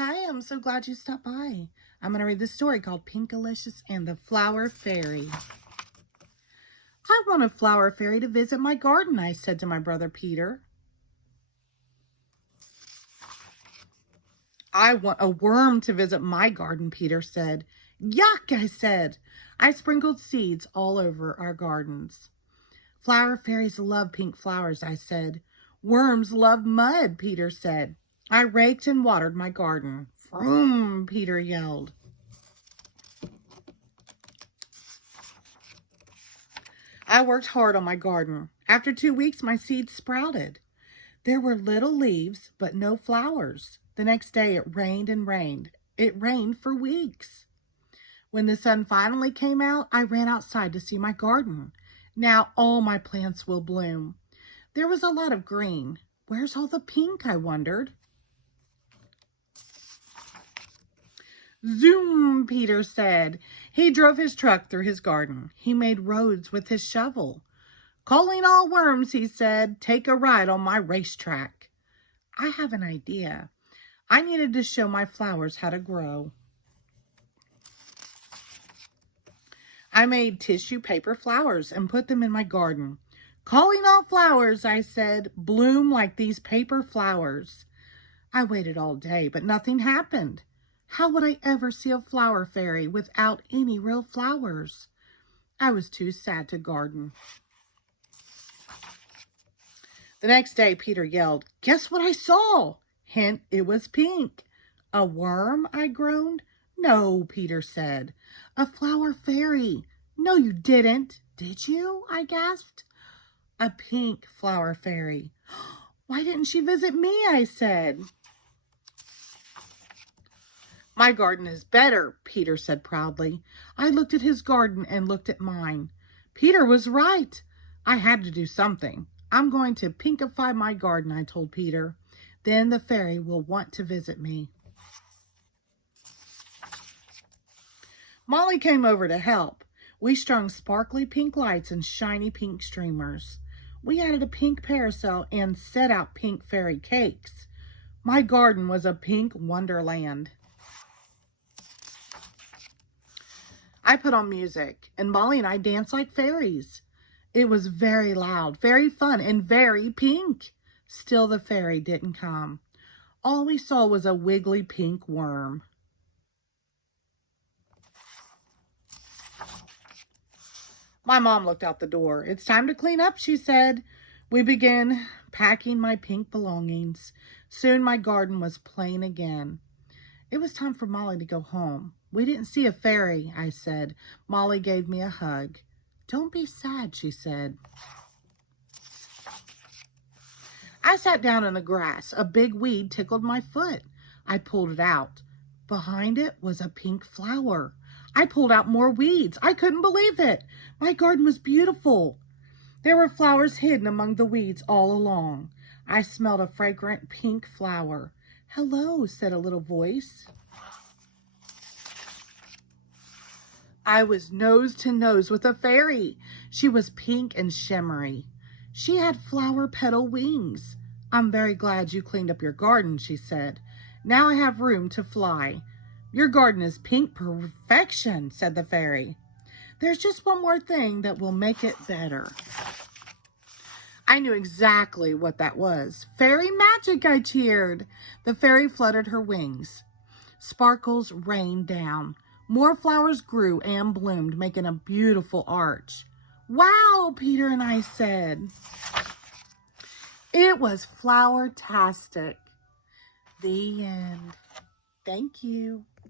Hi, I'm so glad you stopped by. I'm going to read the story called Pinkalicious and the Flower Fairy. I want a flower fairy to visit my garden, I said to my brother Peter. I want a worm to visit my garden, Peter said. Yuck, I said. I sprinkled seeds all over our gardens. Flower fairies love pink flowers, I said. Worms love mud, Peter said. I raked and watered my garden. Vroom, Peter yelled. I worked hard on my garden. After 2 weeks, my seeds sprouted. There were little leaves, but no flowers. The next day, it rained and rained. It rained for weeks. When the sun finally came out, I ran outside to see my garden. Now all my plants will bloom. There was a lot of green. Where's all the pink, I wondered. Zoom, Peter said. He drove his truck through his garden. He made roads with his shovel. Calling all worms, he said, take a ride on my racetrack. I have an idea. I needed to show my flowers how to grow. I made tissue paper flowers and put them in my garden. Calling all flowers, I said, bloom like these paper flowers. I waited all day, but nothing happened. How would I ever see a flower fairy without any real flowers? I was too sad to garden. The next day, Peter yelled, guess what I saw? Hint, it was pink. A worm, I groaned. No, Peter said. A flower fairy. No, you didn't. Did you? I gasped. A pink flower fairy. Why didn't she visit me? I said. My garden is better, Peter said proudly. I looked at his garden and looked at mine. Peter was right. I had to do something. I'm going to pinkify my garden, I told Peter. Then the fairy will want to visit me. Molly came over to help. We strung sparkly pink lights and shiny pink streamers. We added a pink parasol and set out pink fairy cakes. My garden was a pink wonderland. I put on music, and Molly and I danced like fairies. It was very loud, very fun, and very pink. Still, the fairy didn't come. All we saw was a wiggly pink worm. My mom looked out the door. It's time to clean up, she said. We began packing my pink belongings. Soon my garden was plain again. It was time for Molly to go home. We didn't see a fairy, I said. Molly gave me a hug. Don't be sad, she said. I sat down in the grass. A big weed tickled my foot. I pulled it out. Behind it was a pink flower. I pulled out more weeds. I couldn't believe it. My garden was beautiful. There were flowers hidden among the weeds all along. I smelled a fragrant pink flower. Hello, said a little voice. I was nose to nose with a fairy. She was pink and shimmery. She had flower petal wings. I'm very glad you cleaned up your garden, she said. Now I have room to fly. Your garden is pink perfection, said the fairy. There's just one more thing that will make it better. I knew exactly what that was. Fairy magic, I cheered. The fairy fluttered her wings. Sparkles rained down. More flowers grew and bloomed, making a beautiful arch. Wow, Peter and I said. It was flower-tastic. The end. Thank you.